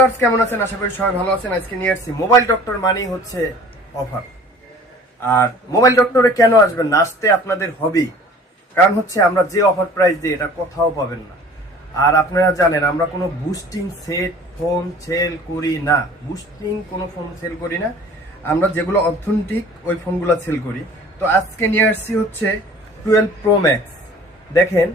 কেমন আছেন? আশা করি সবাই ভালো আছেন। আজকে নিয়ে আসছি মোবাইল ডক্টর মানেই হচ্ছে অফার। আর মোবাইল ডক্টরে কেন আসবেন না? আসতে আপনাদের হবেই, কারণ হচ্ছে আমরা যে অফার প্রাইস দিই এটা কোথাও পাবেন না। আর আপনারা জানেন আমরা কোনো বুস্টিং সেট ফোন সেল করি না, বুস্টিং কোনো ফোন সেল করি না। আমরা যেগুলো অথেন্টিক ওই ফোনগুলো সেল করি। তো আজকে নিয়ে আসছি হচ্ছে 12 প্রো ম্যাক্স। দেখেন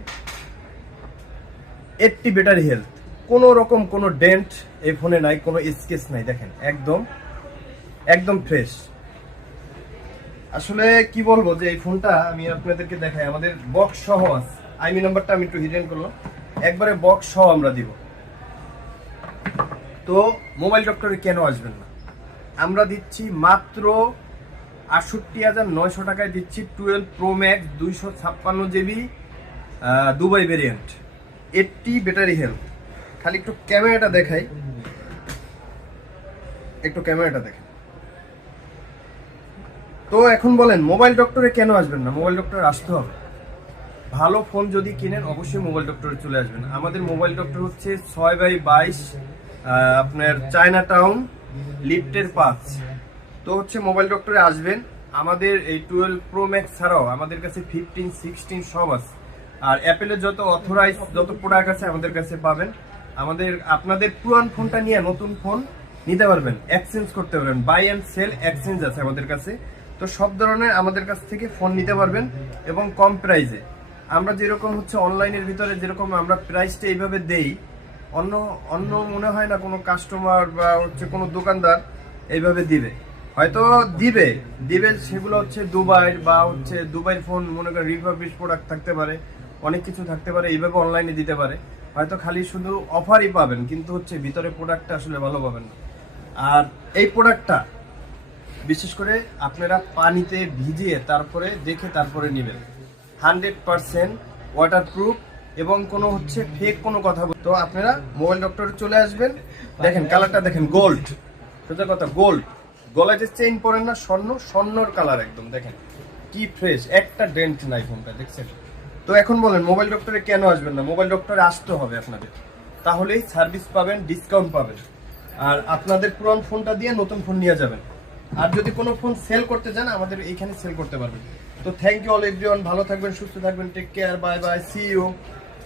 80 ব্যাটারি হেলথ, কোনো রকম কোনো ডেন্ট এই ফোনে নাই, কোনো স্কেচ নাই। দেখেন একদম একদম ফ্রেশ। আসলে কি বলবো যে এই ফোনটা আমি আপনাদেরকে দেখাই, আমাদের বক্স সহ আছে। আইমি নাম্বারটা আমি একটু হিডেন করলাম, একবারে বক্স সহ আমরা দিব। তো মোবাইল ডক্টরে কেন আসবেন না? আমরা দিচ্ছি মাত্র ৬৮,৯০০ টাকায় দিচ্ছি 12 pro max 256 GB Dubai variant, 80 battery health. খালি একটু ক্যামেরাটা দেখাই, একটু ক্যামেরাটা দেখেন। তো এখন বলেন মোবাইল ডক্টরে কেন আসবেন না? মোবাইল ডক্টরে আসতে হবে। ভালো ফোন যদি কিনেন অবশ্যই মোবাইল ডক্টরে চলে আসবেন। আমাদের মোবাইল ডক্টর হচ্ছে 6/22 আপনার চায়না টাউন লিফটের 5। তো হচ্ছে মোবাইল ডক্টরে আসবেন। আমাদের এই 12 প্রো ম্যাক্স ছাড়াও আমাদের কাছে 15, 16 সব আছে। আর অ্যাপেলের যত অথরাইজ যত প্রোডাক্ট আছে আমাদের কাছে পাবেন। আপনাদের পুরান ফোনটা নিয়ে নতুন ফোন নিতে পারবেন, এক্সচেঞ্জ করতে পারবেন। বাই অ্যান্ড সেল এক্সচেঞ্জ আছে আমাদের কাছে। তো সব ধরনের আমাদের কাছ থেকে ফোন নিতে পারবেন এবং কম প্রাইসে। আমরা যেরকম হচ্ছে অনলাইনের ভিতরে যেরকম আমরা প্রাইসটা এইভাবে দেই, অন্য অন্য মনে হয় না কোনো কাস্টমার বা হচ্ছে কোনো দোকানদার এইভাবে দিবে। হয়তো দিবে দিবে সেগুলো হচ্ছে দুবাইয়ের বা হচ্ছে দুবাইয়ের ফোন, মনে করেন রিফারবিশ প্রোডাক্ট থাকতে পারে, অনেক কিছু থাকতে পারে, এইভাবে অনলাইনে দিতে পারে। হয়তো খালি শুধু অফারই পাবেন, কিন্তু হচ্ছে ভিতরে প্রোডাক্টটা আসলে ভালো পাবেন না। আর এই প্রোডাক্টটা বিশেষ করে আপনারা পানিতে ভিজিয়ে তারপরে দেখে তারপরে নেবেন। 100% ওয়াটারপ্রুফ এবং কোনো হচ্ছে ফেক কোনো কথা। তো আপনারা মোবাইল ডক্টরে চলে আসবেন। দেখেন কালারটা দেখেন, গোল্ড, সোজা কথা গোল্ড। গলায় যে চেইন পরেন না, স্বর্ণর কালার একদম। দেখেন কি ফ্রেশ, একটা ডেন্ট নাই ফোনটা, দেখছেন? তো এখন বলেন মোবাইল ডক্টরে কেন আসবেন না? মোবাইল ডক্টরে আসতে হবে আপনাদের, তাহলেই সার্ভিস পাবেন, ডিসকাউন্ট পাবেন। আর আপনাদের পুরান ফোনটা দিয়ে নতুন ফোন নিয়ে যাবেন। আর যদি কোনো ফোন সেল করতে চান আমাদের এইখানে সেল করতে পারবেন। তো থ্যাংক ইউ অল এভরিওয়ান, ভালো থাকবেন, সুস্থ থাকবেন, take care, bye bye, see you.